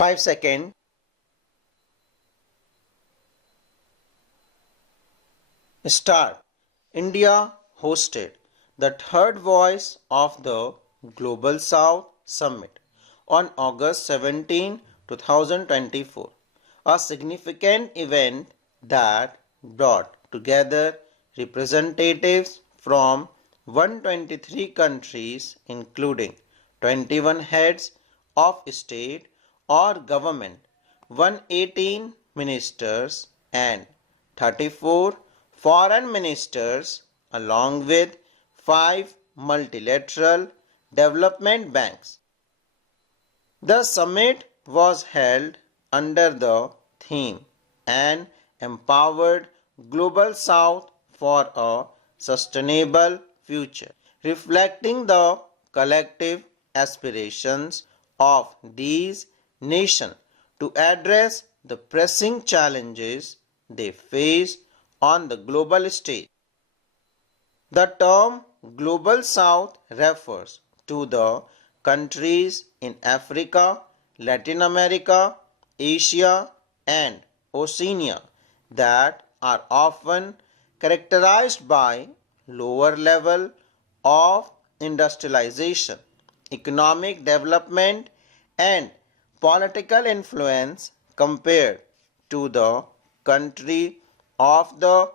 5 seconds. Start. India hosted the third Voice of the Global South Summit on August 17, 2024, a significant event that brought together representatives from 123 countries, including 21 heads of state or government, 118 ministers, and 34 foreign ministers, along with 5 multilateral development banks. The summit was held under the theme "An Empowered Global South for a Sustainable Future," reflecting the collective aspirations of these nations to address the pressing challenges they face on the global stage. The term Global South refers to the countries in Africa, Latin America, Asia, and Oceania that are often characterized by lower level of industrialization, economic development, and political influence compared to the country of the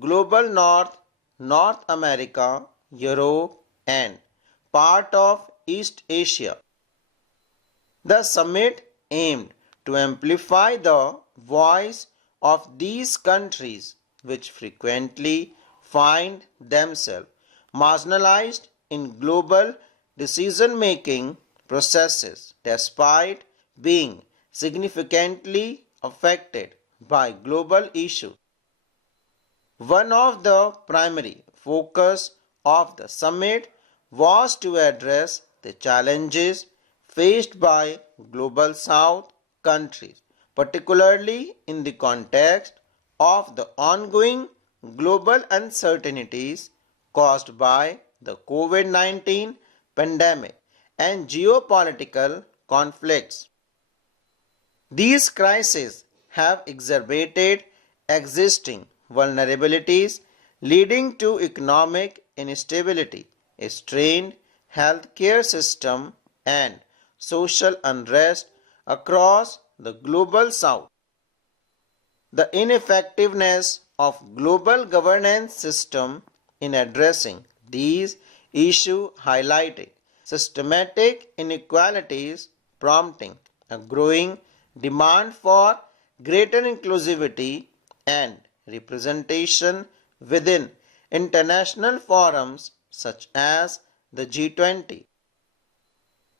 global north, North America, Europe, and part of East Asia. The summit aimed to amplify the voice of these countries, which frequently find themselves marginalized in global decision-making processes despite being significantly affected by global issues. One of the primary focus of the summit was to address the challenges faced by Global South countries, particularly in the context of the ongoing global uncertainties caused by the COVID-19 pandemic and geopolitical conflicts. These crises have exacerbated existing vulnerabilities, leading to economic instability, a strained healthcare system, and social unrest across the global south. The ineffectiveness of global governance system in addressing these issues highlighted systematic inequalities, prompting a growing demand for greater inclusivity and representation within international forums such as the G20.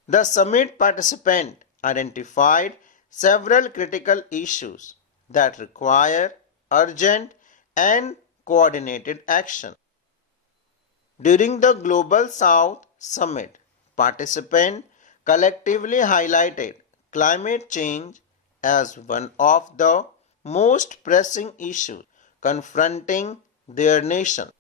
The summit participants identified several critical issues that require urgent and coordinated action. During the Global South Summit, participants collectively highlighted climate change as one of the most pressing issues confronting their nation.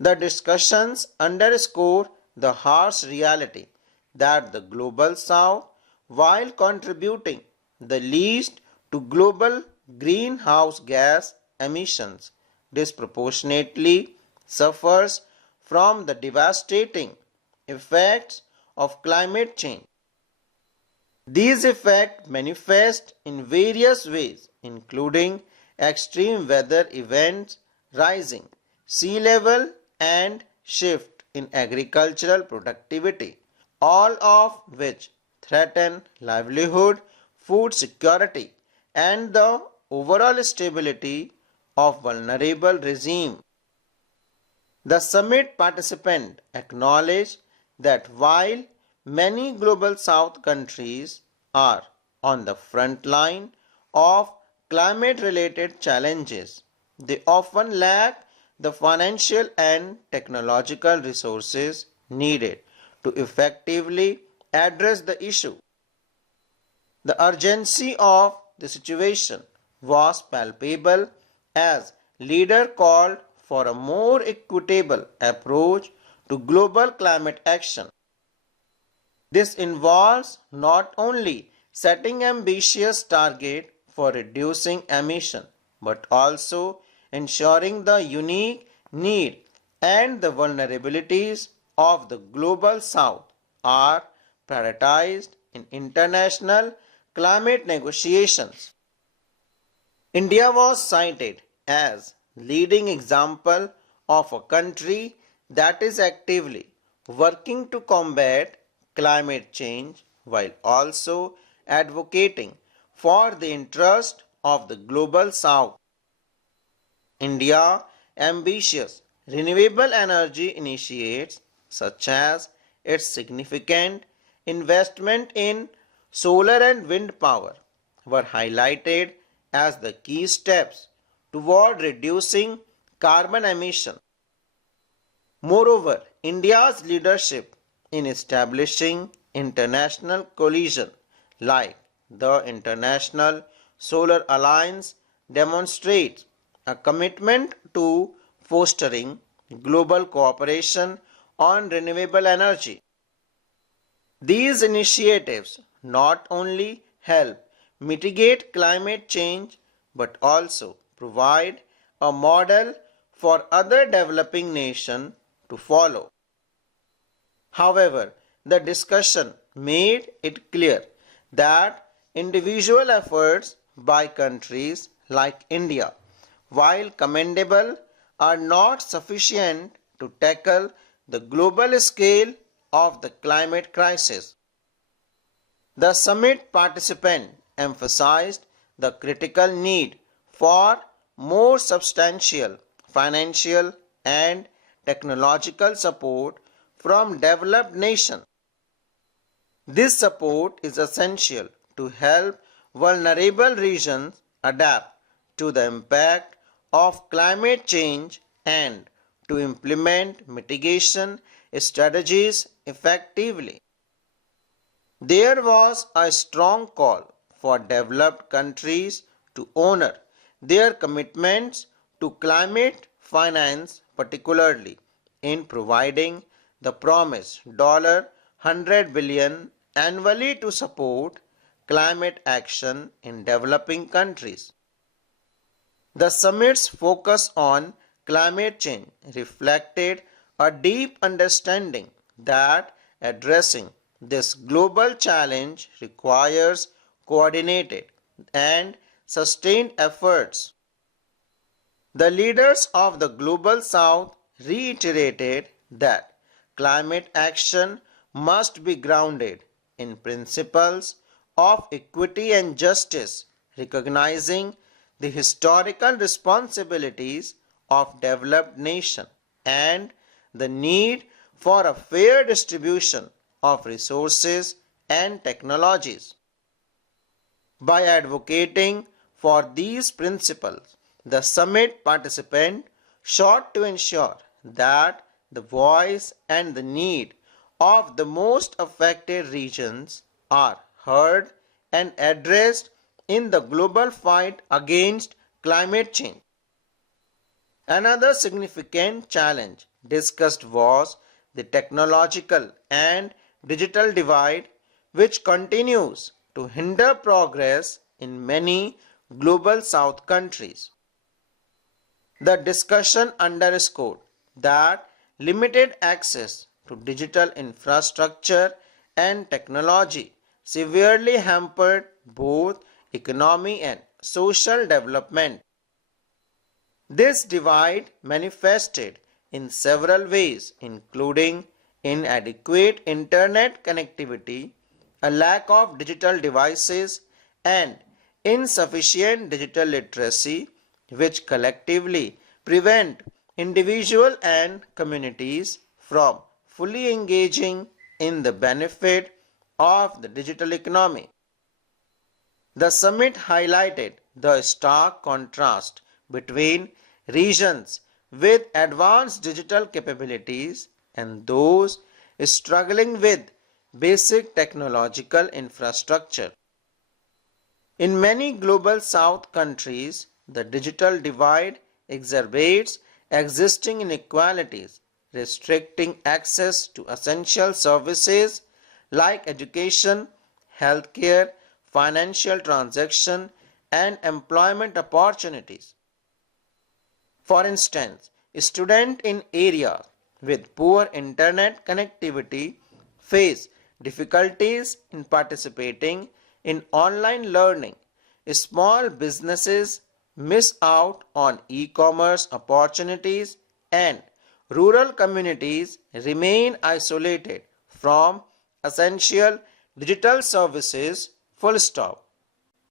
The discussions underscore the harsh reality that the Global South, while contributing the least to global greenhouse gas emissions, disproportionately suffers from the devastating effects of climate change. These effects manifest in various ways, including extreme weather events, rising sea level, and shift in agricultural productivity, all of which threaten livelihood, food security, and the overall stability of vulnerable regimes. The summit participants acknowledged that while many global south countries are on the front line of climate-related challenges, they often lack the financial and technological resources needed to effectively address the issue. The urgency of the situation was palpable as leaders called for a more equitable approach to global climate action. This involves not only setting ambitious target for reducing emission, but also ensuring the unique need and the vulnerabilities of the global south are prioritized in international climate negotiations. India was cited as leading example of a country that is actively working to combat climate change while also advocating for the interest of the global south. India ambitious renewable energy initiatives such as its significant investment in solar and wind power were highlighted as the key steps toward reducing carbon emission. Moreover, India's leadership in establishing international coalition like the International Solar Alliance demonstrates a commitment to fostering global cooperation on renewable energy. These initiatives not only help mitigate climate change but also provide a model for other developing nations to follow. However, the discussion made it clear that individual efforts by countries like India, while commendable, are not sufficient to tackle the global scale of the climate crisis. The summit participants emphasized the critical need for more substantial financial and technological support from developed nations. This support is essential to help vulnerable regions adapt to the impact of climate change and to implement mitigation strategies effectively. There was a strong call for developed countries to honor their commitments to climate finance, particularly in providing the promised $100 billion annually to support climate action in developing countries. The summit's focus on climate change reflected a deep understanding that addressing this global challenge requires coordinated and sustained efforts. The leaders of the global south reiterated that climate action must be grounded in principles of equity and justice, recognizing the historical responsibilities of developed nations and the need for a fair distribution of resources and technologies. By advocating for these principles, the summit participants sought to ensure that the voice and the need of the most affected regions are heard and addressed in the global fight against climate change. Another significant challenge discussed was the technological and digital divide, which continues to hinder progress in many global south countries. The discussion underscored that limited access to digital infrastructure and technology severely hampered both economy and social development. This divide manifested in several ways, including inadequate internet connectivity, a lack of digital devices, and insufficient digital literacy, which collectively prevent individuals and communities from fully engaging in the benefit of the digital economy. The summit highlighted the stark contrast between regions with advanced digital capabilities and those struggling with basic technological infrastructure. In many global south countries, the digital divide exacerbates existing inequalities, restricting access to essential services like education, healthcare, financial transaction and employment opportunities. For instance, students in areas with poor internet connectivity face difficulties in participating in online learning. Small businesses miss out on e-commerce opportunities and rural communities remain isolated from essential digital services. Full stop.